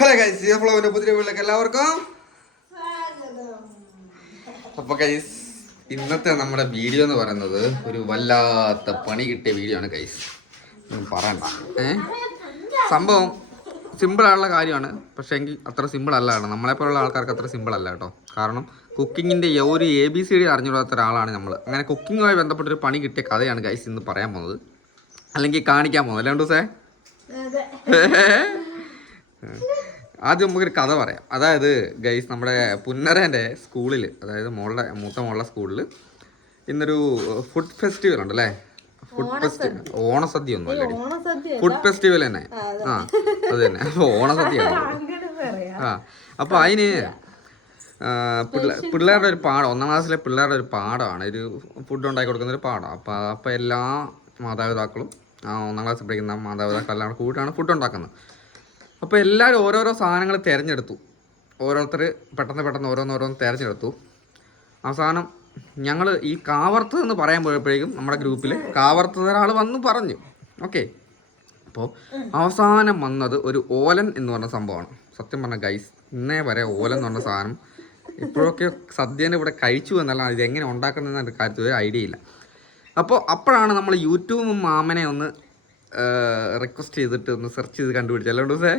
Hello guys, ഫ്ലോവിന്റെ പുതിയ വീട്ടിലേക്ക് എല്ലാവർക്കും. അപ്പൊ ഗൈസ്, ഇന്നത്തെ നമ്മുടെ വീഡിയോ എന്ന് പറയുന്നത് ഒരു വല്ലാത്ത പണി കിട്ടിയ വീഡിയോ ആണ് ഗൈസ്. പറയണ്ട, സംഭവം സിമ്പിളായുള്ള കാര്യമാണ്, പക്ഷെ എങ്കിൽ അത്ര സിമ്പിൾ അല്ല കേട്ടോ. നമ്മളെപ്പോലുള്ള ആൾക്കാർക്ക് അത്ര സിമ്പിൾ അല്ല കേട്ടോ. കാരണം കുക്കിങ്ങിൻ്റെ ഒരു ABCD അറിഞ്ഞുകൂടാത്ത ഒരാളാണ് നമ്മൾ. അങ്ങനെ കുക്കിങ്ങുമായി ബന്ധപ്പെട്ടൊരു പണി കിട്ടിയ കഥയാണ് ഗൈസ് ഇന്ന് പറയാൻ പോകുന്നത്, അല്ലെങ്കിൽ കാണിക്കാൻ പോകുന്നത്. അല്ലേ ദിവസേ ആദ്യം നമുക്കൊരു കഥ പറയാം. അതായത് ഗൈസ്, നമ്മുടെ പുന്നരേൻ്റെ സ്കൂളിൽ, അതായത് മൂത്ത മോളുടെ സ്കൂളിൽ ഇന്നൊരു ഫുഡ് ഫെസ്റ്റിവൽ ഉണ്ട് അല്ലേ. ഫുഡ് ഫെസ്റ്റിവൽ, ഓണസദ്യ ഒന്നും അല്ലേ, ഫുഡ് ഫെസ്റ്റിവൽ തന്നെ. ആ അത് തന്നെ, ഓണസദ്യ. ആ അപ്പോൾ അതിന് പിള്ളേരുടെ ഒരു പാഠം, 1ാം ക്ലാസ്സിലെ പിള്ളേരുടെ ഒരു പാഠമാണ്, ഒരു ഫുഡ് ഉണ്ടാക്കി കൊടുക്കുന്ന ഒരു പാഠം. അപ്പോൾ എല്ലാ മാതാപിതാക്കളും 1ാം ക്ലാസ്സിൽ പഠിക്കുന്ന മാതാപിതാക്കളെല്ലാം കൂടിയിട്ടാണ് ഫുഡ് ഉണ്ടാക്കുന്നത്. അപ്പോൾ എല്ലാവരും ഓരോരോ സാധനങ്ങൾ തിരഞ്ഞെടുത്തു. ഓരോരുത്തർ പെട്ടെന്ന് ഓരോന്ന് തിരഞ്ഞെടുത്തു. അവസാനം ഞങ്ങൾ ഈ കാവർത്തത് എന്ന് പറയാൻ പോയപ്പോഴേക്കും നമ്മുടെ ഗ്രൂപ്പിൽ കാവർത്തത് ഒരാൾ വന്നു പറഞ്ഞു. ഓക്കെ, അപ്പോൾ അവസാനം വന്നത് ഒരു ഓലൻ എന്ന് പറഞ്ഞ സംഭവമാണ്. സത്യം പറഞ്ഞ ഗൈസ്, ഇന്നേ വരെ ഓലൻ എന്ന് പറഞ്ഞ സാധനം ഇപ്പോഴൊക്കെ സദ്യേൻ്റെ ഇവിടെ കഴിച്ചു എന്നല്ല, ഇതെങ്ങനെ ഉണ്ടാക്കുന്നതെന്ന കാര്യത്തിൽ ഒരു ഐഡിയ ഇല്ല. അപ്പോഴാണ് നമ്മൾ യൂട്യൂബും മാമനെ ഒന്ന് റിക്വസ്റ്റ് ചെയ്തിട്ട് ഒന്ന് സെർച്ച് ചെയ്ത് കണ്ടുപിടിച്ചു. അല്ലേ ദിവസേ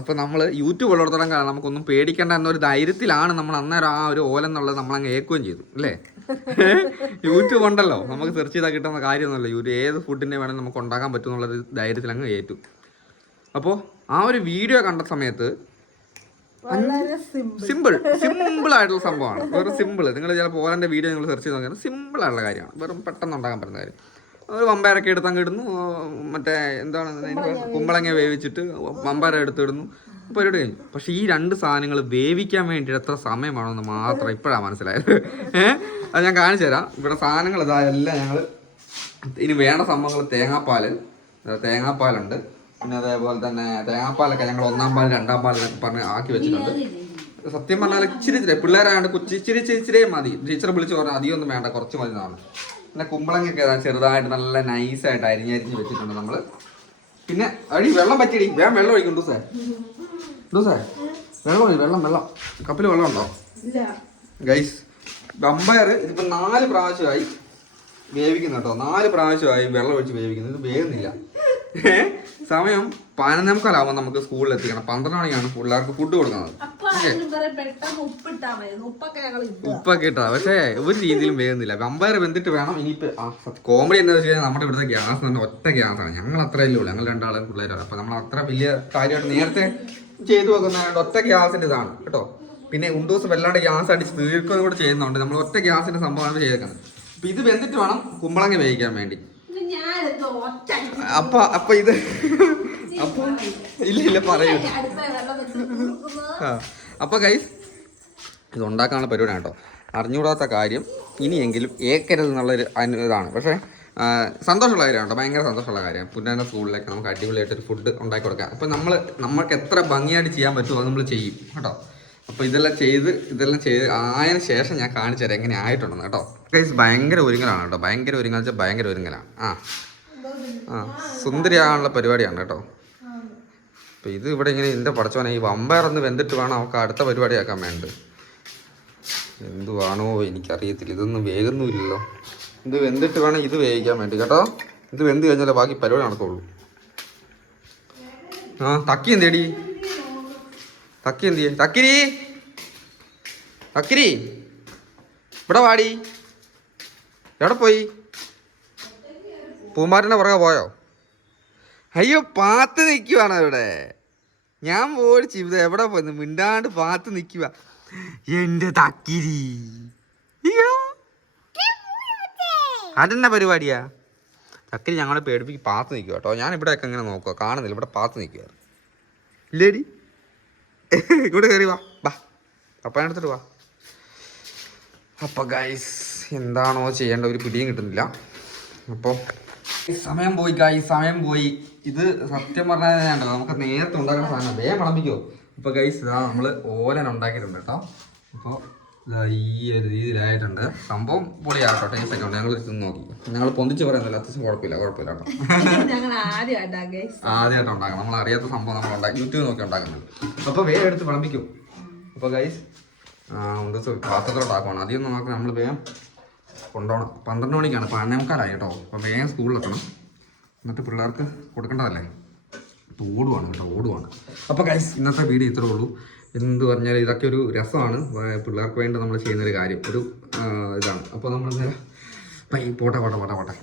അപ്പോൾ നമ്മൾ യൂട്യൂബ് ഉള്ളിടത്തോളം കാലം നമുക്കൊന്നും പേടിക്കേണ്ട എന്നൊരു ധൈര്യത്തിലാണ് നമ്മൾ അന്നേരം ആ ഒരു ഓലെന്നുള്ളത് നമ്മളങ്ങ് ഏൽക്കുകയും ചെയ്തു അല്ലേ. യൂട്യൂബ് ഉണ്ടല്ലോ, നമുക്ക് സെർച്ച് ചെയ്താൽ കിട്ടുന്ന കാര്യമൊന്നുമല്ല. ഏത് ഫുഡിനെ വേണമെങ്കിൽ നമുക്ക് ഉണ്ടാക്കാൻ പറ്റും എന്നുള്ളൊരു ധൈര്യത്തിൽ അങ്ങ് ഏറ്റു. അപ്പോൾ ആ ഒരു വീഡിയോ കണ്ട സമയത്ത് സിമ്പിളായിട്ടുള്ള സംഭവമാണ്, വെറും സിമ്പിൾ. നിങ്ങൾ ചിലപ്പോൾ ഓലൻ്റെ വീഡിയോ നിങ്ങൾ സെർച്ച് ചെയ്ത് നോക്കിയാൽ സിമ്പിളായിട്ടുള്ള കാര്യമാണ്, വെറും പെട്ടെന്ന് ഉണ്ടാക്കാൻ പറ്റുന്ന കാര്യം. ഒരു വമ്പയറൊക്കെ എടുത്തങ്ങ് ഇടുന്നു, മറ്റേ എന്താണ് കുമ്പളങ്ങ വേവിച്ചിട്ട് വമ്പയർ എടുത്തിടുന്നു, പരിപാടി കഴിഞ്ഞു. പക്ഷെ ഈ 2 സാധനങ്ങൾ വേവിക്കാൻ വേണ്ടി എത്ര സമയമാണെന്ന് മാത്രം ഇപ്പോഴാണ് മനസ്സിലായത്. അത് ഞാൻ കാണിച്ചു തരാം. ഇവിടെ സാധനങ്ങൾ ഇതെല്ലാം ഞങ്ങൾ ഇനി വേണ്ട സംഭവങ്ങൾ തേങ്ങാപ്പാലുണ്ട്, പിന്നെ അതേപോലെ തന്നെ തേങ്ങാപ്പാലൊക്കെ ഞങ്ങൾ 1ാം പാൽ 2ാം പാൽ പറഞ്ഞ് ആക്കി വെച്ചിട്ടുണ്ട്. സത്യം പറഞ്ഞാൽ ഇച്ചിരി പിള്ളേരായതുകൊണ്ട് ഇച്ചിരി മതി. ടീച്ചർ വിളിച്ച് പറഞ്ഞാൽ അധികമൊന്നും വേണ്ട, കുറച്ച് മതി എന്നാണ്. പിന്നെ കുമ്പളങ്ങയൊക്കെ ചെറുതായിട്ട് നല്ല നൈസായിട്ട് അരിഞ്ഞ് വെച്ചിട്ടുണ്ട് നമ്മൾ. പിന്നെ വെള്ളം പറ്റിയടി, വേഗം വെള്ളം ഒഴിക്കും. ഡൂസേ വെള്ളം കപ്പിൽ വെള്ളം ഉണ്ടോ ഗൈസ്? വമ്പയർ ഇതിപ്പോൾ 4 പ്രാവശ്യമായി വേവിക്കുന്നു കേട്ടോ. 4 പ്രാവശ്യമായി വെള്ളം ഒഴിച്ച് വേവിക്കുന്നത്. ഇത് വേകുന്നില്ല. സമയം 11:15 നമുക്ക് സ്കൂളിൽ എത്തിക്കണം. 12 മണിക്കാണ് പിള്ളേർക്ക് ഫുഡ് കൊടുക്കുന്നത്. ഉപ്പൊക്കെ ഇട്ടാ, പക്ഷേ ഒരു രീതിയിലും വേകുന്നില്ല. വമ്പയർ വെന്തിട്ട് വേണം. ഇനിയിപ്പോൾ കോമഡി എന്താ വെച്ച് കഴിഞ്ഞാൽ നമ്മുടെ ഇവിടുത്തെ ഗ്യാസ് തന്നെ ഒറ്റ ഗ്യാസാണ്. ഞങ്ങൾ അത്രയല്ലേ ഉള്ളൂ, ഞങ്ങൾ 2 ആളും പിള്ളേരാണ്. അപ്പോൾ നമ്മൾ അത്ര വലിയ കാര്യമായിട്ട് നേരത്തെ ചെയ്തു വെക്കുന്നതുകൊണ്ട് ഒറ്റ ഗ്യാസിൻ്റെ ഇതാണ് കേട്ടോ. പിന്നെ ദിവസം വല്ലാണ്ട് ഗ്യാസ് അടിച്ച് തീർക്കുകയും കൂടെ ചെയ്യുന്നതുകൊണ്ട് നമ്മൾ ഒറ്റ ഗ്യാസിൻ്റെ സംഭവമാണ് ചെയ്തേക്കുന്നത്. അപ്പോൾ ഇത് വെന്തിട്ട് വേണം കുമ്പളങ്ങ വേവിക്കാൻ വേണ്ടി. അപ്പൊ ഇത് ഇല്ല പറയൂ. അപ്പൊ ഗൈസ്, ഇത് ഉണ്ടാക്കാനുള്ള പരിപാടിയാണ് കേട്ടോ. അറിഞ്ഞുകൂടാത്ത കാര്യം ഇനിയെങ്കിലും ഏക്കരുത് എന്നുള്ളൊരു ഇതാണ്. പക്ഷേ സന്തോഷമുള്ള കാര്യമാണ് കേട്ടോ, ഭയങ്കര സന്തോഷമുള്ള കാര്യം. പുന്നേൻ്റെ സ്കൂളിലേക്ക് നമുക്ക് അടിപൊളിയായിട്ടൊരു ഫുഡ് ഉണ്ടാക്കി കൊടുക്കാം. അപ്പം നമ്മൾക്ക് എത്ര ഭംഗിയായിട്ട് ചെയ്യാൻ പറ്റുമോ അത് നമ്മൾ ചെയ്യും കേട്ടോ. അപ്പോൾ ഇതെല്ലാം ചെയ്ത് ആയതിനു ശേഷം ഞാൻ കാണിച്ചു തരാം എങ്ങനെ ആയിട്ടുണ്ടെന്ന് കേട്ടോ. ഗൈസ്, ഭയങ്കര ഒരുങ്ങലാണ് കേട്ടോ. ഭയങ്കര ഒരുങ്ങലാണ്. സുന്ദരിയാകാനുള്ള പരിപാടിയാണ് കേട്ടോ. അപ്പോൾ ഇത് ഇവിടെ ഇങ്ങനെ എൻ്റെ പഠിച്ചവനെ ഈ വമ്പയറൊന്ന് വെന്തിട്ട് വേണം അവൾക്ക് അടുത്ത പരിപാടിയാക്കാൻ വേണ്ടത്. എന്തുവാണോ എനിക്കറിയത്തില്ല, ഇതൊന്നും വേഗൊന്നുമില്ലല്ലോ. ഇത് വെന്തിട്ട് വേണം ഇത് വേവിക്കാൻ വേണ്ടി കേട്ടോ. ഇത് വെന്ത് കഴിഞ്ഞാലേ ബാക്കി പരിപാടി നടക്കുള്ളൂ. തക്കി എന്തിയേ? തക്കിരി ഇവിടെ വാടി. എവിടെ പോയി? പൂമ്പാറ്റിൻ്റെ പുറകെ പോയോ? അയ്യോ, പാത്ത് നിൽക്കുവാണ് ഇവിടെ. ഞാൻ ഓടിച്ച് ഇത് എവിടെ പോയി മിണ്ടാണ്ട് പാത്ത് നിൽക്കുക. എൻ്റെ തക്കിരി, അയ്യോ അതെന്നാ പരിപാടിയാ? തക്കിരി ഞങ്ങളെ പേടിപ്പിക്ക് പാത്ത് നിൽക്കുക കേട്ടോ. ഞാൻ ഇവിടെയൊക്കെ ഇങ്ങനെ നോക്കുക, കാണുന്നില്ല. ഇവിടെ പാത്ത് നിൽക്കുക ഇല്ലേടി. ഇവിടെ കയറി വാ, പപ്പാനെ എടുത്തിട്ട് വാ. അപ്പോൾ ഗൈസ്, എന്താണോ ചെയ്യേണ്ട ഒരു പിടിയും കിട്ടുന്നില്ല. അപ്പോൾ സമയം പോയി. ഇത് സത്യം പറഞ്ഞാൽ നമുക്ക് നേരത്തെ ഉണ്ടാക്കുന്ന സാധനം വേഗം വിളമ്പിക്കോ. ഇപ്പോൾ ഗൈസ്, ഇതാ നമ്മൾ ഓലൻ ഉണ്ടാക്കിയിട്ടുണ്ട് കേട്ടോ. അപ്പോൾ ഈ ഒരു രീതിയിലായിട്ടുണ്ട്. സംഭവം പൊളിയാട്ടോ, ടേസ്റ്റ് ഒക്കെ ഉണ്ട്. ഞങ്ങൾ തിന്ന് നോക്കി, ഞങ്ങൾ പൊന്തിച്ച് പറയുന്നില്ല, അത്യാവശ്യം കുഴപ്പമില്ല കേട്ടോ. ആദ്യമായിട്ട് ഉണ്ടാക്കണം, നമ്മൾ അറിയാത്ത സംഭവം നമ്മൾ ഉണ്ടാക്കി യൂട്യൂബ് നോക്കി ഉണ്ടാക്കുന്നുണ്ട്. അപ്പോൾ വേഗം എടുത്ത് വിളമ്പിക്കും. അപ്പോൾ ഗൈസ് ദിവസം പാത്രത്തിലോട്ടാക്കണം. അധികം നോക്കണം, നമ്മൾ വേഗം കൊണ്ടുപോകണം. 12 മണിക്കാണ്, 12:45 കേട്ടോ. അപ്പോൾ വേഗം സ്കൂളിലെത്തണം, എന്നിട്ട് പിള്ളേർക്ക് കൊടുക്കേണ്ടതല്ലേ. അപ്പോൾ ഓടുവാണ്. അപ്പോൾ ഗൈസ് ഇന്നത്തെ വീഡിയോ ഇത്രേ ഉള്ളൂ. എന്ത് പറഞ്ഞാൽ ഇതൊക്കെ ഒരു രസമാണ്, പിള്ളേർക്ക് വേണ്ടി നമ്മൾ ചെയ്യുന്നൊരു കാര്യം, ഒരു ഇതാണ്. അപ്പോൾ നമ്മൾ പോട്ടെ.